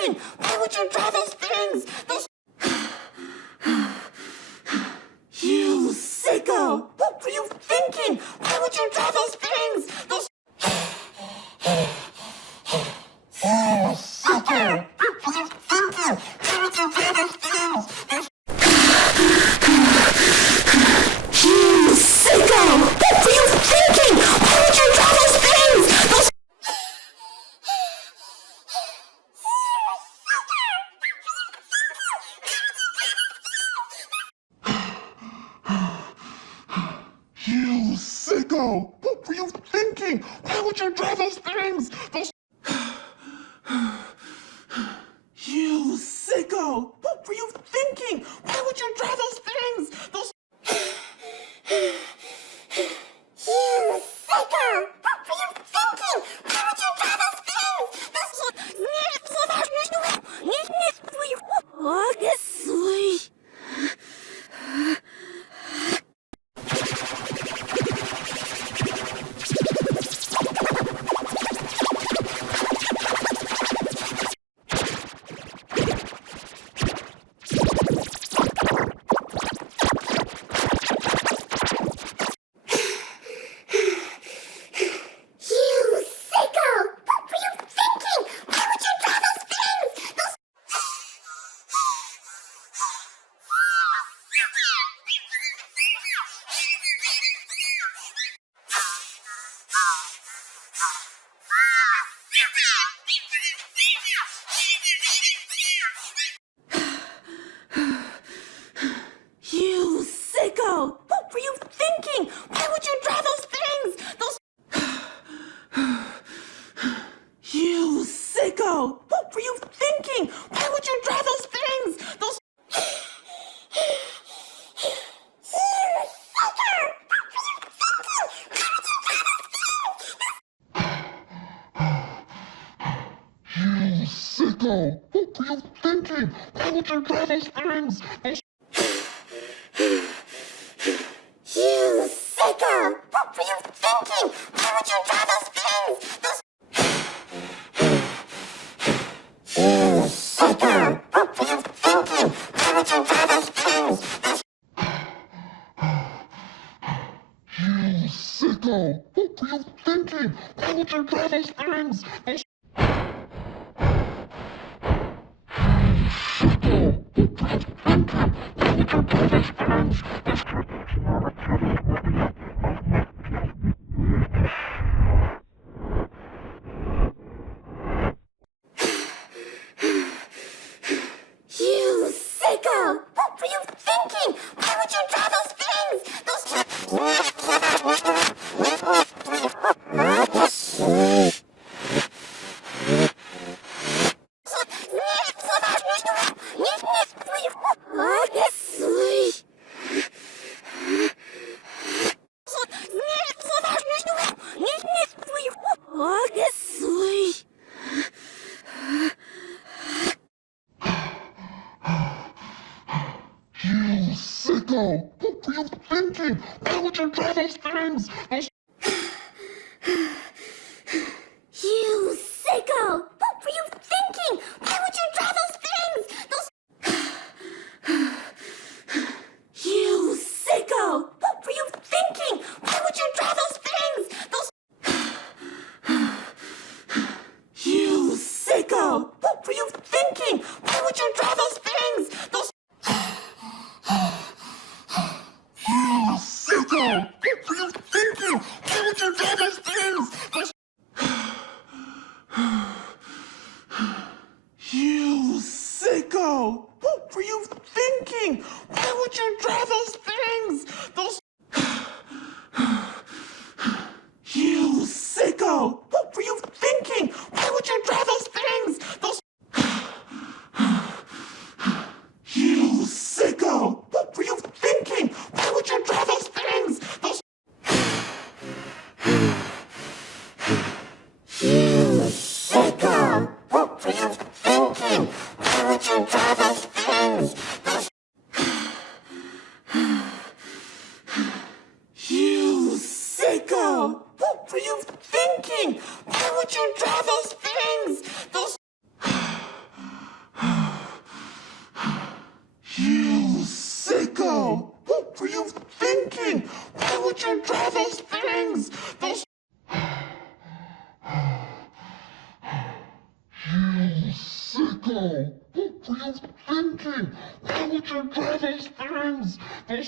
thinking? Why would you draw those things? Those... You sicko! What were you thinking? Why would you draw those things? Those... You sicko! What were you thinking? Why would you draw those things? Those... You sicko! What were you thinking? Why would you draw those things? Those... You sicko! What were you thinking? Why would you draw those things? Those... You sicko! What were you thinking? Why would you draw those things? Those... You sicko! What were you thinking? Why would you draw those things? You sicko! What were you thinking? Why would you draw those things? Those... You sicko! What were you thinking? Why would you draw those things? Those... You sicko! What were you thinking? Why would you draw those things? You sicko! What were you thinking? Why would you draw those things? Those... You sicko! What were you thinking? Why would you draw those things? Those... You sicko! What were you thinking? Why would you draw those things? Those... You sicko! What were you thinking? Why would you draw those things? Those... You sicko! What were you thinking? Why would you draw those things? Those... You sicko! What were you thinking? Why would you draw those things? Those... You sicko! What were you thinking? Why would you draw those things? Those... You sicko! What were you thinking? Why would you draw those things? Those... You sicko! What were you thinking? Why would you draw those things? Those... You What were you thinking? Why would you try those things? Those